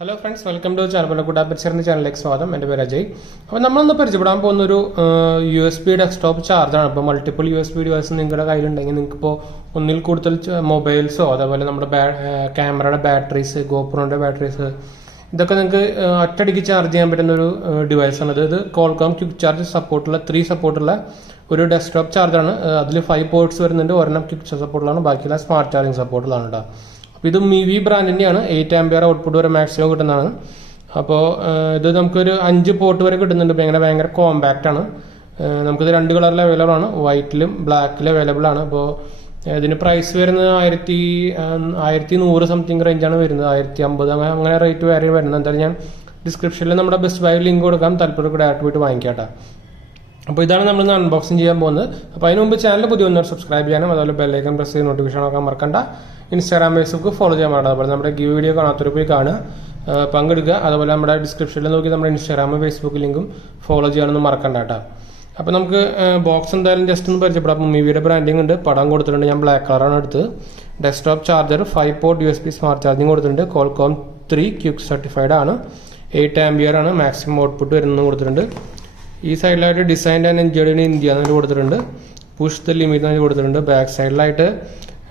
Hello friends, welcome to channel. ഗുഡാപ്പൻഷെറിന്റെ ചാനലിലേക്ക് സ്വാഗതം. എൻ്റെ പേര് അജയ്. അപ്പോൾ നമ്മളൊന്ന് പരിചയപ്പെടാൻ പോകുന്നൊരു USB ഡെസ്ക്ടോപ്പ് ചാർജറാണ്. ഇപ്പോൾ മൾട്ടിപ്പിൾ USB ഡിവൈസ് നിങ്ങളുടെ കയ്യിലുണ്ടെങ്കിൽ നിങ്ങൾക്കിപ്പോൾ ഒന്നിൽ കൂടുതൽ മൊബൈൽസോ അതേപോലെ നമ്മുടെ ക്യാമറയുടെ ബാറ്ററീസ്, ഗോപ്രോന്റെ ബാറ്ററീസ്, ഇതൊക്കെ നിങ്ങൾക്ക് ഒറ്റയടിക്ക് ചാർജ് ചെയ്യാൻ പറ്റുന്ന ഒരു ഡിവൈസാണ്. ഇത് Qualcomm ക്വിക്ക് ചാർജ് സപ്പോർട്ടുള്ള 3 സപ്പോർട്ടുള്ള ഒരു ഡെസ്ക്ടോപ്പ് ചാർജറാണ്. അതിൽ 5 പോർട്സ് വരുന്നുണ്ട്. ഒരെണ്ണം ക്വിക്ക് സപ്പോർട്ടിലാണ്, ബാക്കിയുള്ള സ്മാർട്ട് ചാർജിങ് സപ്പോർട്ടിലാണ് കേട്ടോ. ഇത് MIVI ബ്രാൻഡിൻ്റെയാണ്. 8 ആംപിയർ ഔട്ട്പുട്ട് വരെ മാക്സിമം കിട്ടുന്നതാണ്. അപ്പോൾ ഇത് നമുക്കൊരു 5 പോർട്ട് വരെ കിട്ടുന്നുണ്ട്. ഭയങ്കര കോമ്പാക്റ്റ് ആണ്. നമുക്കിത് 2 കളറിൽ അവൈലബിൾ ആണ്, വൈറ്റിലും ബ്ലാക്കിലും അവൈലബിൾ ആണ്. അപ്പോൾ ഇതിന് പ്രൈസ് വരുന്നത് 1100 സംതിങ് റേഞ്ചാണ് വരുന്നത്. 1050 അങ്ങനെ റേറ്റ് വേറെ വരുന്നത്. എന്തായാലും ഞാൻ ഡിസ്ക്രിപ്ഷനിൽ നമ്മുടെ ബെസ്റ്റ് ബൈ ലിങ്ക് കൊടുക്കാം, താല്പര്യം ഡയറക്റ്റ് പോയിട്ട് വാങ്ങിക്കാട്ടെ. അപ്പോൾ ഇതാണ് നമ്മൾ ഇന്ന് അൺബോക്സിങ് ചെയ്യാൻ പോകുന്നത്. അപ്പോൾ അതിന് മുമ്പ് ചാനൽ പുതിയ ഒന്നോ സബ്സ്ക്രൈബ് ചെയ്യാനും അതുപോലെ ബെല്ലൈക്കൺ പ്രസ് ചെയ്ത് നോട്ടിഫിക്കേഷൻ നോക്കാൻ മറക്കണ്ട. ഇൻസ്റ്റാഗ്രാം, ഫേസ്ബുക്ക് ഫോളോ ചെയ്യാൻ പാടില്ല. അതുപോലെ നമ്മുടെ ഗീവ് വീഡിയോ കാണാത്തൊരു പോയി കാണുക, പങ്കെടുക്കുക. അതുപോലെ നമ്മുടെ ഡിസ്ക്രിപ്ഷനിൽ നോക്കി നമ്മുടെ ഇൻസ്റ്റാഗ്രാമും ഫേസ്ബുക്ക് ലിങ്കും ഫോളോ ചെയ്യാനൊന്നും മറക്കണ്ട കേട്ടോ. അപ്പോൾ നമുക്ക് ബോക്സ് എന്തായാലും ജസ്റ്റ് ഒന്ന് പരിചയപ്പെടാം. അപ്പോൾ MIVIയുടെ ബ്രാൻഡിങ് ഉണ്ട്, പടം കൊടുത്തിട്ടുണ്ട്. ഞാൻ ബ്ലാക്ക് കളറാണ് എടുത്തത്. Desktop charger 5 port USB smart charging കൊടുത്തിട്ടുണ്ട്. Qualcomm 3 ക്വിക്ക് സർട്ടിഫൈഡ് ആണ്. 8 ആംപിയർ ആണ് മാക്സിമം ഔട്ട്പുട്ട് വരുന്നത് കൊടുത്തിട്ടുണ്ട്. ഈ സൈഡിലായിട്ട് designed and enjoyed in India എന്ന് കൊടുത്തിട്ടുണ്ട്. പുഷ് ദ ലിമിറ്റ് എന്ന് കൊടുത്തിട്ടുണ്ട്. ബാക്ക് സൈഡിലായിട്ട്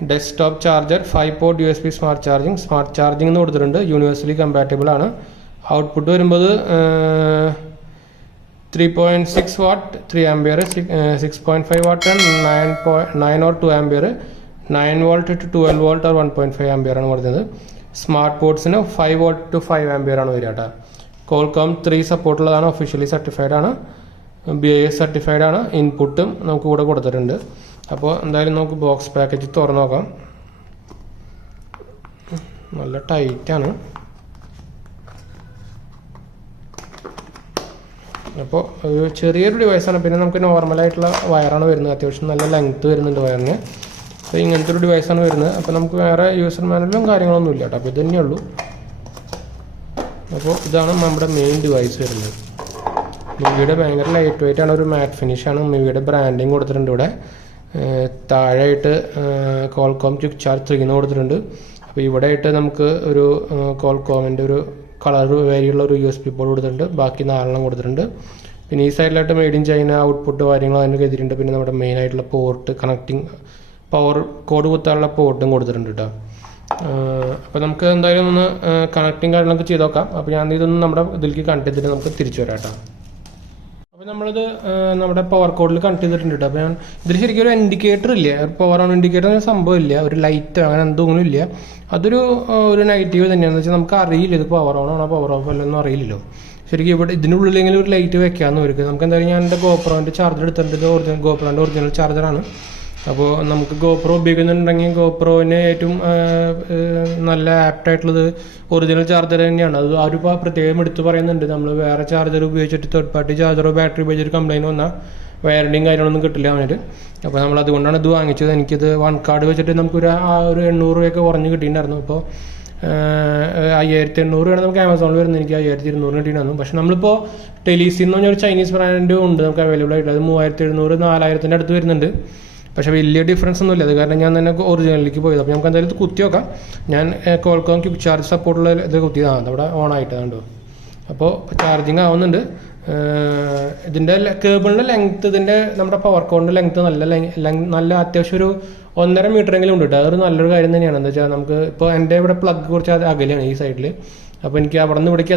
desktop charger 5 port USB smart charging എന്ന് കൊടുത്തിട്ടുണ്ട്. യൂണിവേഴ്സലി കമ്പാറ്റബിൾ ആണ്. ഔട്ട്പുട്ട് വരുമ്പോൾ 3.6 what 3 ampere, 6.5 what 9 or 2 ampere, 9 volt to 12 volt or 1.5 ampere ആണ് കൊടുത്തത്. സ്മാർട്ട് പോർട്സിന് 5 വോൾട്ട് to 5 ആംപിയർ ആണ് വരിക കേട്ടോ. Qualcomm 3 സപ്പോർട്ടുള്ളതാണ്, ഒഫീഷ്യലി സർട്ടിഫൈഡ് ആണ്, BIS സർട്ടിഫൈഡ് ആണ്. ഇൻപുട്ടും നമുക്ക് കൂടെ കൊടുത്തിട്ടുണ്ട്. അപ്പോൾ എന്തായാലും നമുക്ക് ബോക്സ് പാക്കേജ് തുറന്നു നോക്കാം. നല്ല ടൈറ്റാണ്. അപ്പോൾ ഒരു ചെറിയൊരു ഡിവൈസാണ്. പിന്നെ നമുക്ക് നോർമലായിട്ടുള്ള വയറാണ് വരുന്നത്. അത്യാവശ്യം നല്ല ലെങ്ത്ത് വരുന്നുണ്ട് വയറിന്. അപ്പോൾ ഇങ്ങനത്തെ ഒരു ഡിവൈസാണ് വരുന്നത്. അപ്പോൾ നമുക്ക് വേറെ യൂസർ മാനുവലും കാര്യങ്ങളൊന്നും ഇല്ല കേട്ടോ. അപ്പോൾ ഇത് തന്നെയുള്ളൂ. അപ്പോൾ ഇതാണ് നമ്മുടെ മെയിൻ ഡിവൈസ് വരുന്നത്. MIVIയുടെ ഭയങ്കര ലൈറ്റ് വെയിറ്റ് ആണ്, ഒരു മാറ്റ് ഫിനിഷാണ്. MIVIയുടെ ബ്രാൻഡിങ് കൊടുത്തിട്ടുണ്ട്. ഇവിടെ താഴെയായിട്ട് Qualcomm ക്വിക്ക് ചാർജ് 3 കൊടുത്തിട്ടുണ്ട്. അപ്പോൾ ഇവിടെ ആയിട്ട് നമുക്ക് ഒരു Qualcommൻ്റെ ഒരു കളർ വേരിയുള്ള ഒരു USB പോർട്ട് കൊടുത്തിട്ടുണ്ട്. ബാക്കി 4 കൊടുത്തിട്ടുണ്ട്. പിന്നെ ഈ സൈഡിലായിട്ട് മെയ്ഡ് ഇൻ ചൈന ഔട്ട്പുട്ട് കാര്യങ്ങൾ അതിന് എതിരുണ്ട്. പിന്നെ നമ്മുടെ മെയിൻ ആയിട്ടുള്ള പോർട്ട് കണക്റ്റിംഗ് പവർ കോഡ് കുത്താനുള്ള പോർട്ടും കൊടുത്തിട്ടുണ്ട് കേട്ടോ. അപ്പോൾ നമുക്ക് എന്തായാലും ഒന്ന് കണക്റ്റിംഗ് കാര്യങ്ങളൊക്കെ ചെയ്ത് നോക്കാം. അപ്പോൾ ഞാൻ ഇതൊന്ന് നമ്മുടെ ഇതിലേക്ക് കണക്ട് ചെയ്തിട്ട് നമുക്ക് തിരിച്ചു വരാം കേട്ടോ. അപ്പോൾ നമ്മളിത് നമ്മുടെ പവർ കോഡിൽ കണക്ട് ചെയ്തിട്ടുണ്ട് കേട്ടോ. അപ്പോൾ ഞാൻ ഇതിൽ ശരിക്കും ഒരു ഇൻഡിക്കേറ്റർ ഇല്ല, ഒരു പവർ ഓൺ ഇൻഡിക്കേറ്റർ എന്ന സംഭവം ഇല്ല, ഒരു ലൈറ്റ് അങ്ങനെ എന്തൊന്നും ഇല്ല. അതൊരു നെഗറ്റീവ് തന്നെയാണെന്ന് വെച്ചാൽ നമുക്ക് അറിയില്ല ഇത് പവർ ഓൺ ആണോ പവർ ഓഫ് അല്ലെന്നും അറിയില്ലല്ലോ. ശരിക്കും ഇവിടെ ഇതിനുള്ളിലെങ്കിലും ഒരു ലൈറ്റ് വെക്കാമെന്ന് വരും. നമുക്ക് എന്തായാലും ഞാൻ എൻ്റെ ഗോപ്രോൻ്റെ ചാർജർ എടുത്തിട്ടുണ്ട്. ഗോപ്രോൻ്റെ ഒറിജിനൽ ചാർജറാണ്. അപ്പോൾ നമുക്ക് ഗോപ്രോ ഉപയോഗിക്കുന്നുണ്ടെങ്കിൽ ഗോപ്രോന് ഏറ്റവും നല്ല ആപ്റ്റായിട്ടുള്ളത് ഒറിജിനൽ ചാർജർ തന്നെയാണ്. അത് ആ ഒരു പ്രത്യേകം എടുത്ത് പറയുന്നുണ്ട്. നമ്മൾ വേറെ ചാർജർ ഉപയോഗിച്ചിട്ട് തേർഡ് പാർട്ടി ചാർജറോ ബാറ്ററി ഉപയോഗിച്ചിട്ട് കംപ്ലൈൻറ്റ് വന്നാൽ വാറണ്ടിയും കാര്യങ്ങളൊന്നും കിട്ടില്ല അവനൊരു. അപ്പോൾ നമ്മൾ അതുകൊണ്ടാണ് ഇത് വാങ്ങിച്ചത്. എനിക്കിത് 1 കാർഡ് വെച്ചിട്ട് നമുക്കൊരു 800 രൂപയൊക്കെ കുറഞ്ഞ് കിട്ടിയിട്ടുണ്ടായിരുന്നു. അപ്പോൾ 5800 രൂപയാണ് നമുക്ക് ആമസോണിൽ വരുന്നത്. എനിക്ക് 5200 കിട്ടിയിട്ടുണ്ടായിരുന്നു. പക്ഷെ നമ്മളിപ്പോൾ ടെലീസിൻ എന്ന് പറഞ്ഞൊരു ചൈനീസ് ബ്രാൻഡ് ഉണ്ട് നമുക്ക് അവൈലബിൾ ആയിട്ട്. അത് 3700 4000 അടുത്ത് വരുന്നുണ്ട്. പക്ഷേ വലിയ ഡിഫറൻസ് ഒന്നുമില്ല. അത് കാരണം ഞാൻ തന്നെ ഒറിജിനലിലേക്ക് പോയത്. അപ്പോൾ നമുക്ക് എന്തായാലും കുത്തി നോക്കാം. ഞാൻ Qualcomm ക്വിക്ക് ചാർജ് സപ്പോർട്ടുള്ള ഇത് കുത്തിയതാണ്. അവിടെ ഓൺ ആയിട്ടാണ്. അപ്പോൾ ചാർജിങ് ആവുന്നുണ്ട്. ഇതിൻ്റെ കേബിളിൻ്റെ ലെങ്ത്ത്, ഇതിൻ്റെ നമ്മുടെ പവർ കോഡിൻ്റെ ലെങ്ത്ത് നല്ല അത്യാവശ്യം ഒരു 1.5 മീറ്ററെങ്കിലും ഉണ്ട് കേട്ടോ. അതൊരു നല്ലൊരു കാര്യം തന്നെയാണ്. എന്താ വെച്ചാൽ നമുക്ക് ഇപ്പോൾ എൻ്റെ ഇവിടെ പ്ലഗ് കുറച്ച് അകലെയാണ് ഈ സൈഡിൽ. അപ്പോൾ എനിക്ക് അവിടെ നിന്ന് ഇവിടേക്ക്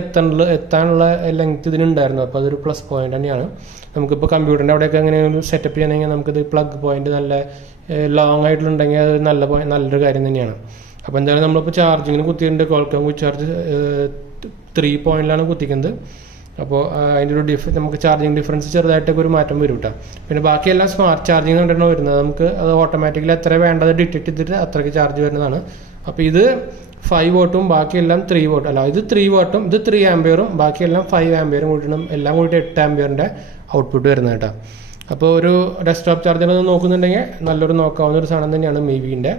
എത്താനുള്ള ലെങ്ത്ത് ഇതിനുണ്ടായിരുന്നു. അപ്പോൾ അതൊരു പ്ലസ് പോയിന്റ് തന്നെയാണ്. നമുക്കിപ്പോൾ കമ്പ്യൂട്ടറിൻ്റെ അവിടെയൊക്കെ അങ്ങനെ സെറ്റപ്പ് ചെയ്യണമെങ്കിൽ നമുക്കിത് പ്ലഗ് പോയിന്റ് നല്ല ലോങ് ആയിട്ടുണ്ടെങ്കിൽ അത് നല്ലൊരു കാര്യം തന്നെയാണ്. അപ്പോൾ എന്തായാലും നമ്മളിപ്പോൾ ചാർജിങ്ങിന് കുത്തിയിട്ടുണ്ട്. Qualcomm quick charge 3 പോയിന്റിലാണ് കുത്തിക്കുന്നത്. അപ്പോൾ അതിൻ്റെ ഒരു നമുക്ക് ചാർജിങ് ഡിഫറൻസ് ചെറുതായിട്ടൊക്കെ ഒരു മാറ്റം വരും കേട്ടോ. പിന്നെ ബാക്കിയെല്ലാം സ്മാർട്ട് ചാർജിങ് കൊണ്ടാണ് വരുന്നത്. നമുക്ക് അത് ഓട്ടോമാറ്റിക്കലി എത്ര വേണ്ടത് ഡിറ്റക്ട് ചെയ്തിട്ട് അത്രയ്ക്ക് ചാർജ് വരുന്നതാണ്. അപ്പോൾ ഇത് 5 വാട്ടും ബാക്കിയെല്ലാം 3 വാട്ടും അല്ല, ഇത് 3 വാട്ടും ഇത് 3 ആംപിയറും ബാക്കിയെല്ലാം 5 ആംപിയറും കൂട്ടിയിട്ടും എല്ലാം കൂടിയിട്ട് 8 ആംപിയറിൻ്റെ ഔട്ട്പുട്ട് വരുന്നത് കേട്ടോ. അപ്പോൾ ഒരു ഡെസ്ക്ടോപ്പ് ചാർജർ നോക്കുന്നുണ്ടെങ്കിൽ നല്ലൊരു നോക്കാവുന്ന ഒരു സാധനം തന്നെയാണ് MIVIൻ്റെ.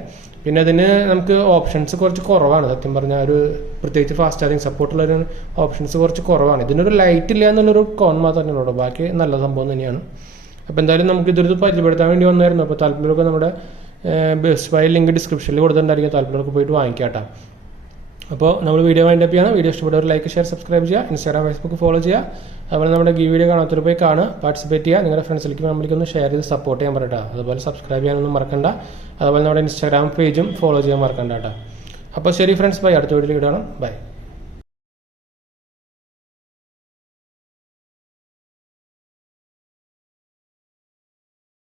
പിന്നെ അതിന് നമുക്ക് ഓപ്ഷൻസ് കുറച്ച് കുറവാണ്. സത്യം പറഞ്ഞാൽ ഒരു പ്രത്യേകിച്ച് ഫാസ്റ്റ് ചാർജിങ് സപ്പോർട്ടുള്ളൊരു ഓപ്ഷൻസ് കുറച്ച് കുറവാണ്. ഇതിനൊരു ലൈറ്റ് ഇല്ല എന്നുള്ളൊരു കോൺ മാത്രം തന്നെയുള്ളൂ. ബാക്കി നല്ല സംഭവം തന്നെയാണ്. അപ്പോൾ എന്തായാലും നമുക്ക് ഇതൊരു പരിചയപ്പെടുത്താൻ വേണ്ടി വന്നായിരുന്നു. അപ്പോൾ താല്പര്യമൊക്കെ നമ്മുടെ ബെസ്റ്റ് ബൈ ലിങ്ക് ഡിസ്ക്രിപ്ഷനിൽ കൊടുത്തിട്ടുണ്ടായിരിക്കും, താല്പര്യമുള്ളവർക്ക് പോയിട്ട് വാങ്ങിക്കാം കേട്ടോ. അപ്പോൾ നമ്മൾ വീഡിയോ വൈൻഡപ്പ് ചെയ്യണം. വീഡിയോ ഇഷ്ടപ്പെട്ടവർ ലൈക്ക്, ഷെയർ, സബ്സ്ക്രൈബ് ചെയ്യുക. ഇൻസ്റ്റാഗ്രാം, ഫേസ്ബുക്ക് ഫോളോ ചെയ്യുക. അതുപോലെ നമ്മുടെ ഈ വീഡിയോ കാണാത്തൊരു പോയി കാണുക, പാർട്ടിസിപ്പേറ്റ് ചെയ്യുക. നിങ്ങളുടെ ഫ്രണ്ട്സിലേക്ക് നമ്മളിക്കൊന്ന് ഷെയർ ചെയ്ത് സപ്പോർട്ട് ചെയ്യാൻ പറയട്ടോ. അതുപോലെ സബ്സ്ക്രൈബ് ചെയ്യാനൊന്നും മറക്കണ്ട. അതുപോലെ നമ്മുടെ ഇൻസ്റ്റാഗ്രാം പേജും ഫോളോ ചെയ്യാൻ മറക്കണ്ട കേട്ടോ. അപ്പോൾ ശരി ഫ്രണ്ട്സ്, ബൈ. അടുത്ത വീഡിയോയിൽ കാണാം. ബൈ.